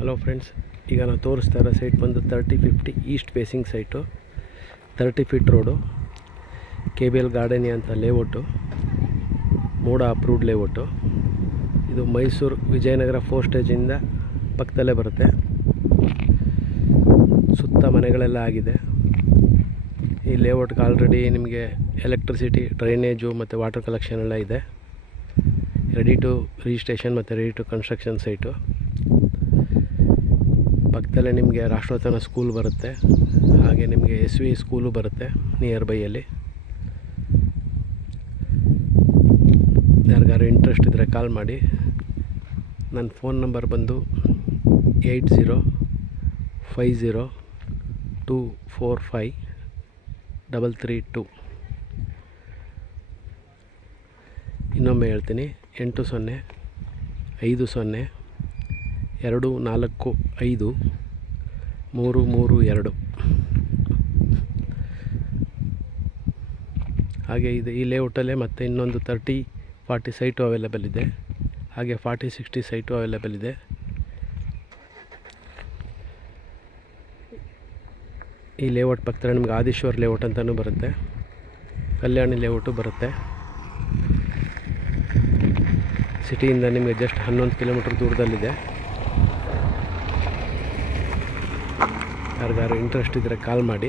Hello friends, ಈಗ ನಾವು ತೋರಿಸ್ತಾ ಇರೋ ಸೈಟ್ ಬಂದು 3050 East facing site, 30 feet road, KBL ಗಾರ್ಡನಿಯಾ ಅಂತ ಲೇಔಟು, ಮೋಡ ಅಪ್ರೂವ್ಡ್ ಲೇಔಟು. ಇದು ಮೈಸೂರು ವಿಜಯನಗರ 4 ಸ್ಟೇಜಿಂದ ಪಕ್ಕದಲ್ಲೇ ಬರುತ್ತೆ. ಸುತ್ತ ಮನೆಗಳೆಲ್ಲ ಆಗಿದೆ. ಈ ಲೇಔಟ್ಗೆ ಆಲ್ರೆಡಿ ನಿಮಗೆ ಎಲೆಕ್ಟ್ರಿಸಿಟಿ, ಡ್ರೈನೇಜು ಮತ್ತು ವಾಟರ್ ಕಲೆಕ್ಷನ್ ಎಲ್ಲ ಇದೆ. ರೆಡಿ ಟು ರಿಜಿಸ್ಟ್ರೇಷನ್ ಮತ್ತು ರೆಡಿ ಟು ಕನ್ಸ್ಟ್ರಕ್ಷನ್ ಸೈಟು. ಪಕ್ಕದಲ್ಲೇ ನಿಮಗೆ ರಾಷ್ಟ್ರೋತ್ತನ ಸ್ಕೂಲ್ ಬರುತ್ತೆ, ಹಾಗೆ ನಿಮಗೆ SV ಸ್ಕೂಲು ಬರುತ್ತೆ ನಿಯರ್ ಬೈಯಲ್ಲಿ. ಯಾರಿಗಾರು ಇಂಟ್ರೆಸ್ಟ್ ಇದ್ದರೆ ಕಾಲ್ ಮಾಡಿ. ನನ್ನ ಫೋನ್ ನಂಬರ್ ಬಂದು 8050245332. ಇನ್ನೊಮ್ಮೆ ಹೇಳ್ತೀನಿ, 8020245332. ಹಾಗೆ ಇದು ಈ ಲೇಔಟಲ್ಲೇ ಮತ್ತು ಇನ್ನೊಂದು 30-40 ಸೈಟು ಅವೈಲೇಬಲ್ ಇದೆ. ಹಾಗೆ 40-60 ಸೈಟು ಅವೈಲೇಬಲ್ ಇದೆ. ಈ ಲೇಔಟ್ ಪಕ್ಕದಲ್ಲಿ ನಿಮಗೆ ಆದಿಶ್ವರ್ ಲೇಔಟ್ ಅಂತಲೂ ಬರುತ್ತೆ, ಕಲ್ಯಾಣಿ ಲೇಔಟು ಬರುತ್ತೆ. ಸಿಟಿಯಿಂದ ನಿಮಗೆ ಜಸ್ಟ್ 11 ಕಿಲೋಮೀಟ್ರ್ ದೂರದಲ್ಲಿದೆ. ಯಾರಿಗಾರು ಇಂಟ್ರೆಸ್ಟ್ ಇದ್ದರೆ ಕಾಲ್ ಮಾಡಿ.